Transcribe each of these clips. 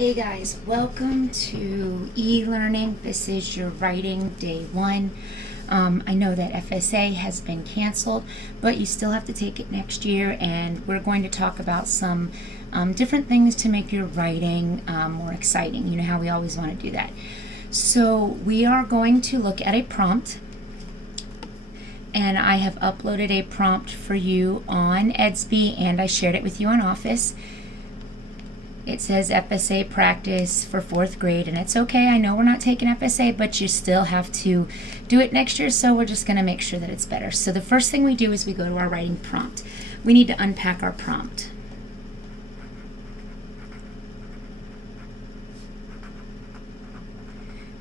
Hey guys, welcome to e-learning. This is your writing day one. I know that FSA has been canceled, but you still have to take it next year, and we're going to talk about some different things to make your writing more exciting. You know how we always want to do that. So we are going to look at a prompt, and I have uploaded a prompt for you on Edsby, and I shared it with you on Office. It says FSA practice for 4th grade, and it's okay. I know we're not taking FSA, but you still have to do it next year, so we're just going to make sure that it's better. So the first thing we do is we go to our writing prompt. We need to unpack our prompt.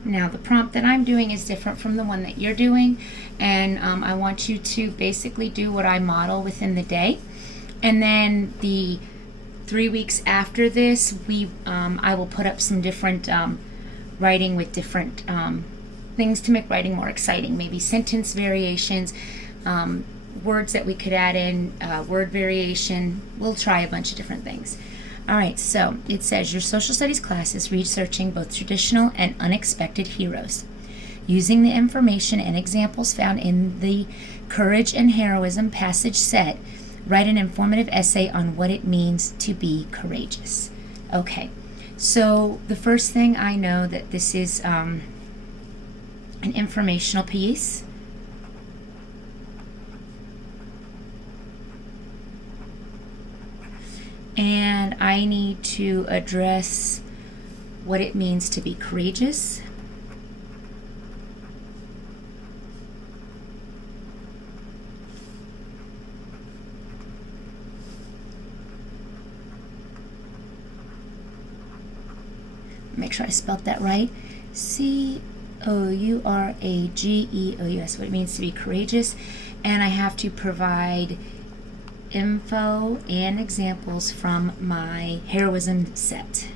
Now, the prompt that I'm doing is different from the one that you're doing, and I want you to basically do what I model within the day, and then the 3 weeks after this, I will put up some different writing with different things to make writing more exciting. Maybe sentence variations, words that we could add in, word variation. We'll try a bunch of different things. All right, so it says your social studies class is researching both traditional and unexpected heroes. Using the information and examples found in the Courage and Heroism passage set, write an informative essay on what it means to be courageous. Okay, so the first thing, I know that this is an informational piece. And I need to address what it means to be courageous. Make sure I spelled that right. Courageous, what it means to be courageous. And I have to provide info and examples from my heroism set.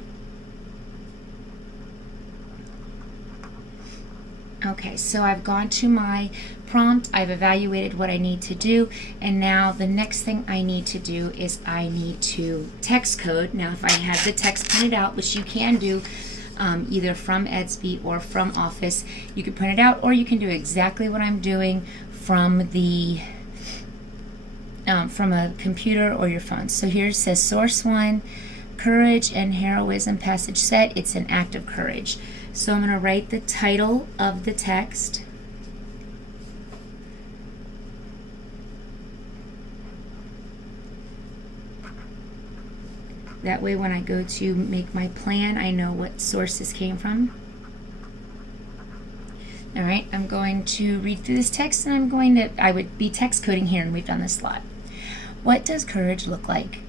Okay, so I've gone to my prompt, I've evaluated what I need to do, and now the next thing I need to do is I need to text code. Now, if I have the text printed out, which you can do either from Edsby or from Office, you can print it out, or you can do exactly what I'm doing from the from a computer or your phone. So here it says source 1, Courage and Heroism passage set. It's an act of courage. So I'm going to write the title of the text. That way when I go to make my plan, I know what source this came from. All right, I'm going to read through this text, and I would be text coding here, and we've done this a lot. What does courage look like?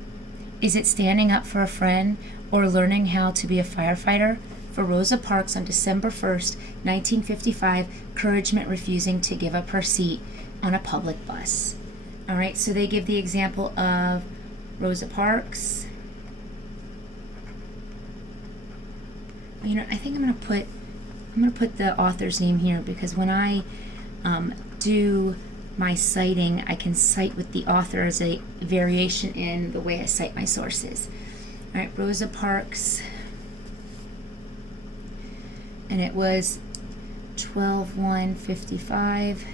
Is it standing up for a friend or learning how to be a firefighter? For Rosa Parks on December 1st, 1955, courage meant refusing to give up her seat on a public bus. All right, so they give the example of Rosa Parks. You know, I think I'm gonna put the author's name here, because when I do my citing, I can cite with the author as a variation in the way I cite my sources. All right, Rosa Parks, and it was 12/1/55,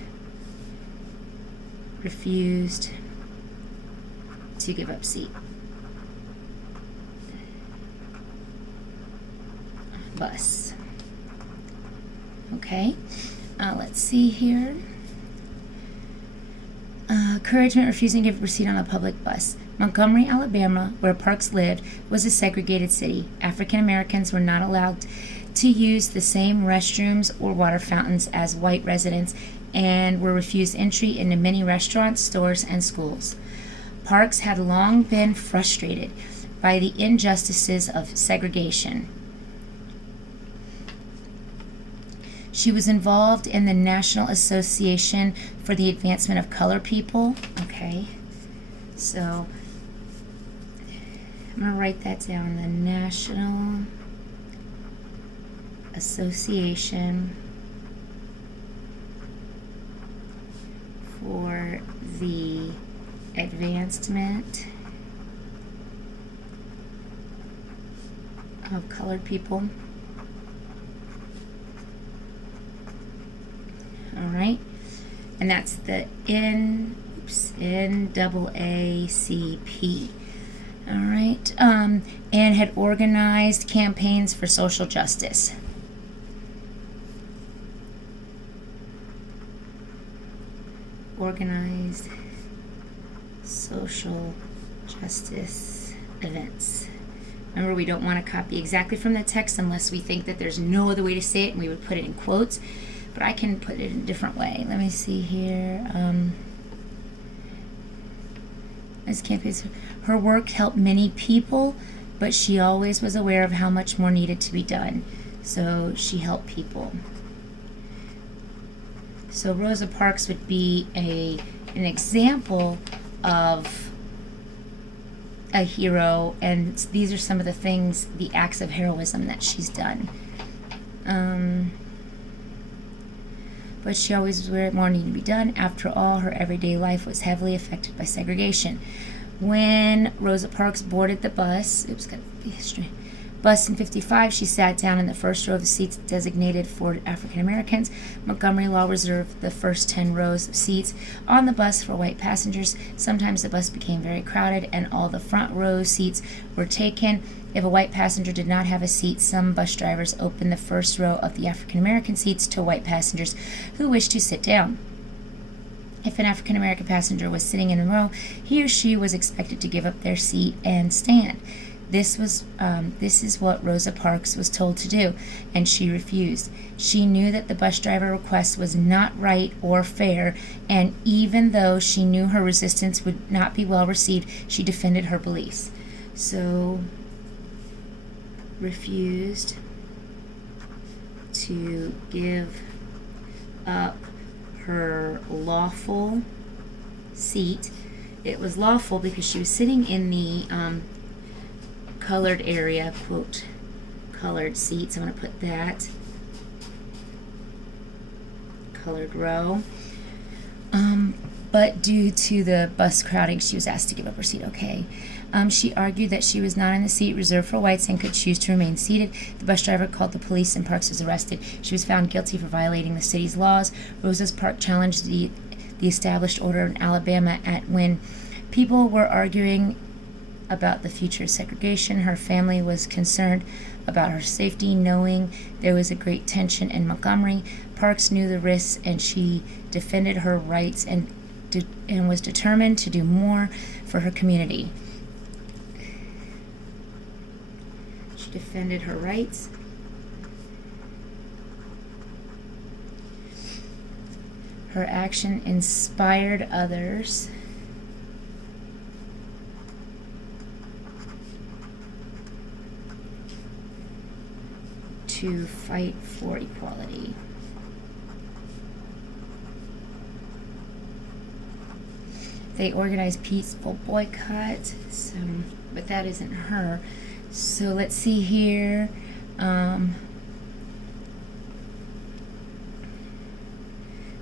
refused to give up seat. Bus. Okay, let's see here. Courage meant refusing to give up a seat on a public bus. Montgomery, Alabama, where Parks lived, was a segregated city. African Americans were not allowed to use the same restrooms or water fountains as white residents, and were refused entry into many restaurants, stores, and schools. Parks had long been frustrated by the injustices of segregation. She was involved in the National Association for the Advancement of Colored People. Okay, so I'm going to write that down. The National Association for the Advancement of colored people. All right, and that's the NAACP. All right, and had organized campaigns for social justice. Organized social justice events. Remember, we don't want to copy exactly from the text unless we think that there's no other way to say it, and we would put it in quotes. But I can put it in a different way. Let me see here. This campaign. Her work helped many people, but she always was aware of how much more needed to be done. So she helped people. So Rosa Parks would be an example of a hero, and these are some of the things, the acts of heroism that she's done. But she always was aware more needed to be done. After all, her everyday life was heavily affected by segregation. When Rosa Parks boarded the bus, bus in 55, she sat down in the first row of the seats designated for African Americans. Montgomery law reserved the first 10 rows of seats on the bus for white passengers. Sometimes the bus became very crowded and all the front row seats were taken. If a white passenger did not have a seat, some bus drivers opened the first row of the African American seats to white passengers who wished to sit down. If an African American passenger was sitting in a row, he or she was expected to give up their seat and stand. This is what Rosa Parks was told to do, and she refused. She knew that the bus driver request was not right or fair, and even though she knew her resistance would not be well received, she defended her beliefs. So, refused to give up her lawful seat. It was lawful because she was sitting in the colored area, quote, colored seats. I'm going to put that. Colored row. But due to the bus crowding, she was asked to give up her seat. Okay. She argued that she was not in the seat reserved for whites and could choose to remain seated. The bus driver called the police and Parks was arrested. She was found guilty for violating the city's laws. Rosa Parks challenged the established order in Alabama when people were arguing about the future of segregation. Her family was concerned about her safety, knowing there was a great tension in Montgomery. Parks knew the risks, and she defended her rights and was determined to do more for her community. She defended her rights. Her action inspired others to fight for equality. They organized peaceful boycott, but that isn't her. So let's see here.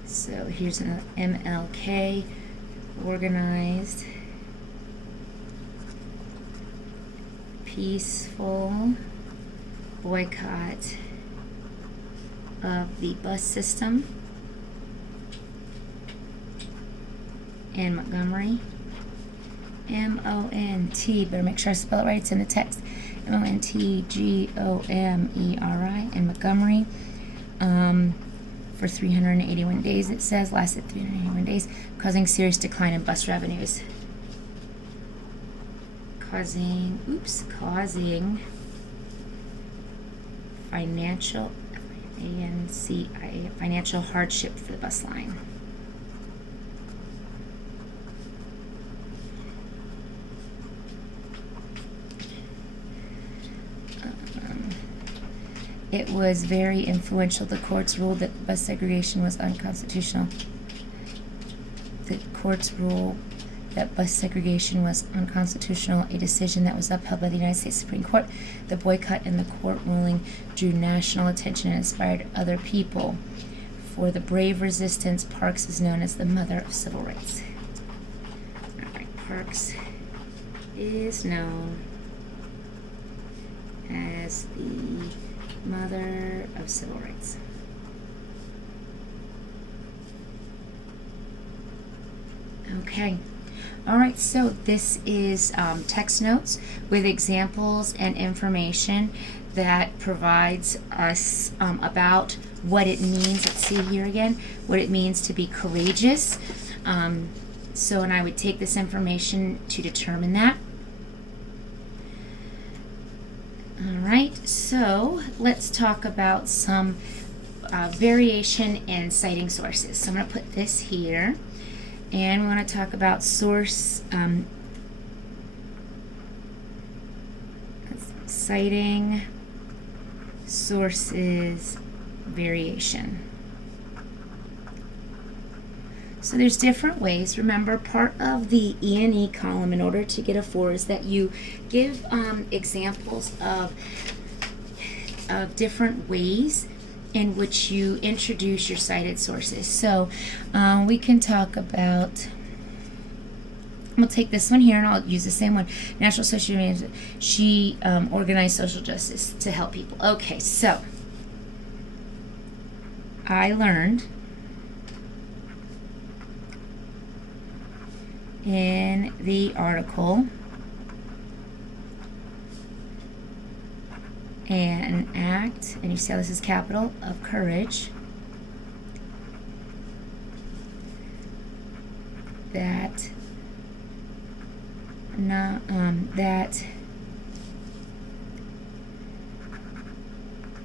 So here's an MLK, organized peaceful boycott of the bus system in Montgomery. M-O-N-T, better make sure I spell it right, it's in the text. M-O-N-T-G-O-M-E-R-I in Montgomery. For 381 days, it says, lasted 381 days, causing serious decline in bus revenues. Causing financial, financial hardship for the bus line. It was very influential. The courts ruled that bus segregation was unconstitutional. The courts ruled that bus segregation was unconstitutional, a decision that was upheld by the United States Supreme Court. The boycott and the court ruling drew national attention and inspired other people. For the brave resistance, Parks is known as the mother of civil rights. All right, Parks is known as as the mother of civil rights. Okay. All right, so this is text notes with examples and information that provides us about what it means. Let's see here again, what it means to be courageous. And I would take this information to determine that. All right, so let's talk about some variation in citing sources. So I'm going to put this here. And we want to talk about source, citing sources variation. So there's different ways. Remember, part of the E&E column in order to get a 4 is that you give examples of different ways in which you introduce your cited sources. So we can talk about, we'll take this one here and I'll use the same one. National Association, she organized social justice to help people. Okay, so I learned in the article an act, and you see how this is capital, of courage that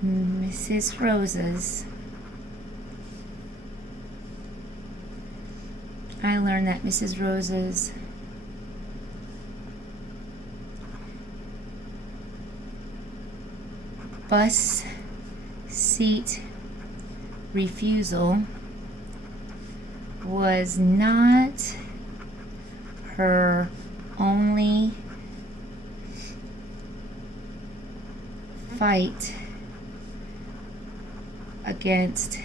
Mrs. Rose's, I learned that Mrs. Rose's bus seat refusal was not her only fight against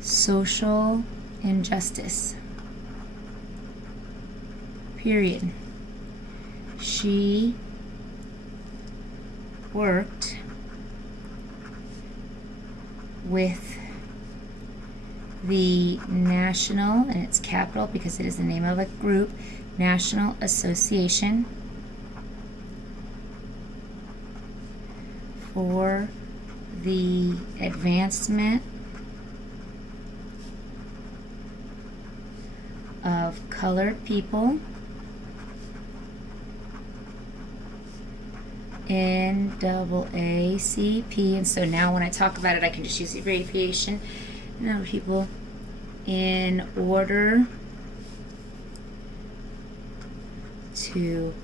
social injustice. Period. She worked with the National, and it's capital because it is the name of a group, National Association for the Advancement of Colored People, NAACP. And so now when I talk about it, I can just use the abbreviation. People, in order to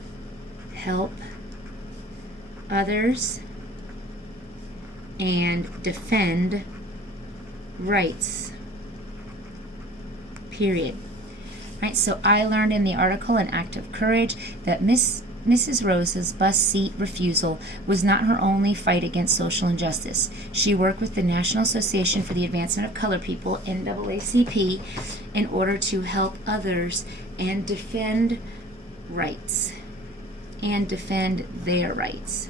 help others and defend rights. Period. Right, so I learned in the article an act of courage that Mrs. Rose's bus seat refusal was not her only fight against social injustice. She worked with the National Association for the Advancement of Colored People, NAACP, in order to help others and defend rights and defend their rights.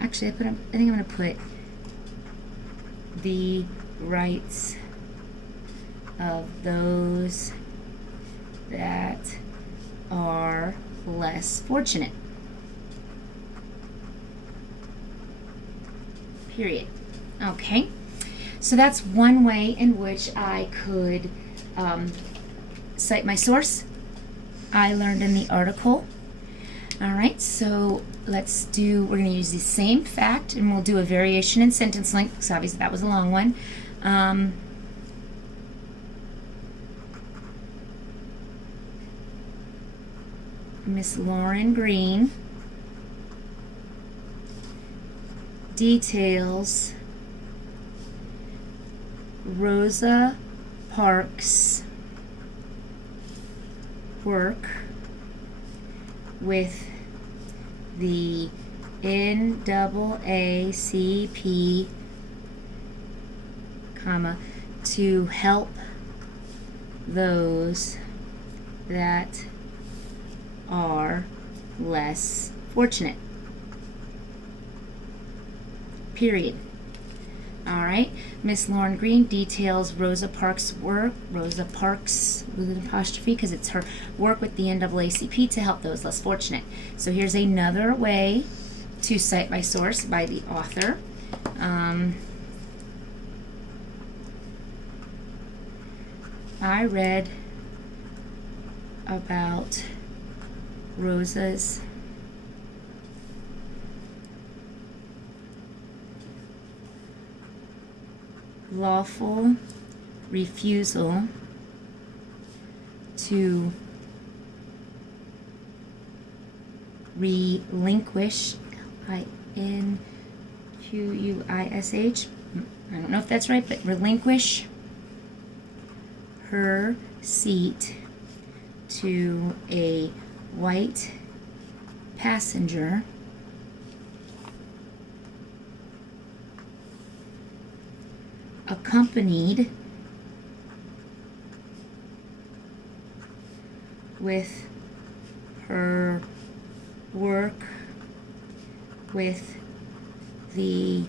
Actually, I think I'm going to put the rights of those that are less fortunate. Period. Okay, so that's one way in which I could cite my source. I learned in the article. All right, so we're going to use the same fact, and we'll do a variation in sentence length, because obviously that was a long one. Miss Lauren Green details Rosa Parks' work with the NAACP, to help those that are less fortunate. Period. All right. Miss Lauren Green details Rosa Parks' work. Rosa Parks with an apostrophe because it's her work with the NAACP to help those less fortunate. So here's another way to cite my source by the author. I read about Rosa's lawful refusal to relinquish, I-N-Q-U-I-S-H, I don't know if that's right, but relinquish her seat to a white passenger accompanied with her work with the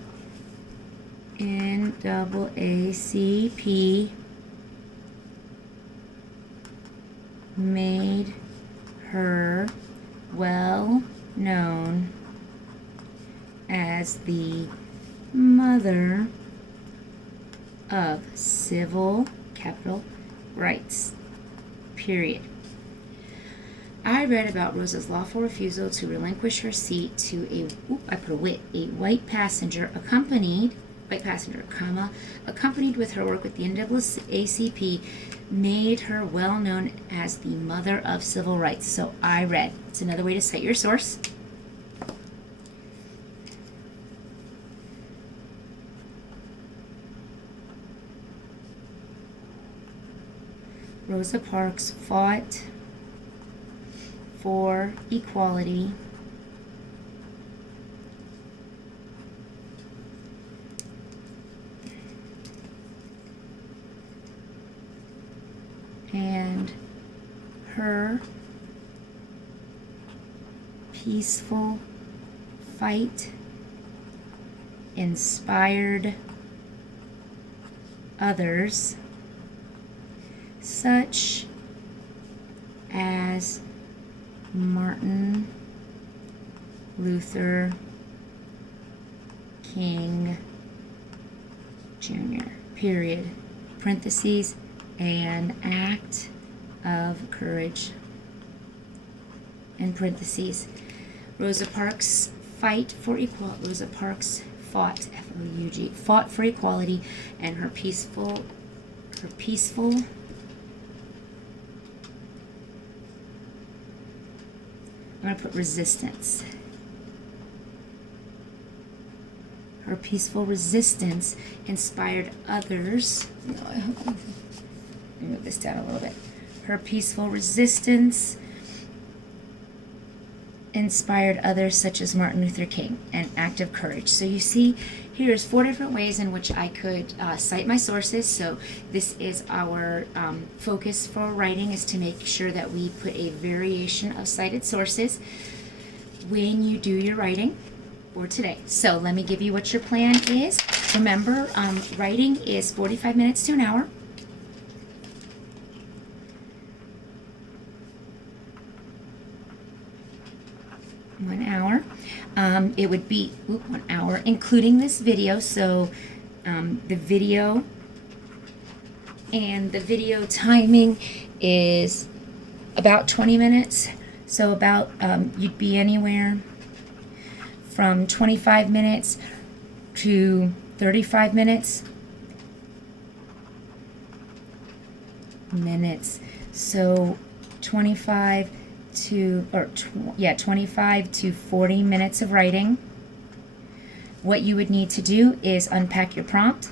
NAACP made her well known as the mother of civil, capital, rights, period. I read about Rosa's lawful refusal to relinquish her seat to a white passenger accompanied with her work with the NAACP made her well known as the mother of civil rights. So I read. It's another way to cite your source. Rosa Parks fought for equality and her peaceful fight inspired others, such as Martin Luther King Jr. Period. Parentheses, an act of courage. In parentheses, Rosa Parks fight for equality. Rosa Parks fought, F-O-U-G, fought for equality, and her peaceful. I'm going to put resistance. Her peaceful resistance inspired others. Let me move this down a little bit. Her peaceful resistance inspired others such as Martin Luther King, an act of courage. So you see, here's 4 different ways in which I could cite my sources. So this is our focus for writing, is to make sure that we put a variation of cited sources when you do your writing for today. So let me give you what your plan is. Remember, writing is 45 minutes to an hour. It would be 1 hour, including this video. So the video timing is about 20 minutes. So about you'd be anywhere from 25 minutes to 35 minutes. So 25 to 40 minutes of writing. What you would need to do is unpack your prompt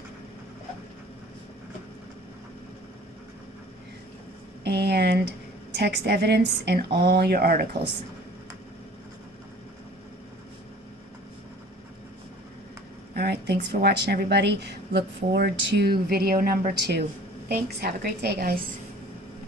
and text evidence in all your articles. All right, thanks for watching, everybody. Look forward to video number 2. Thanks. Have a great day, guys.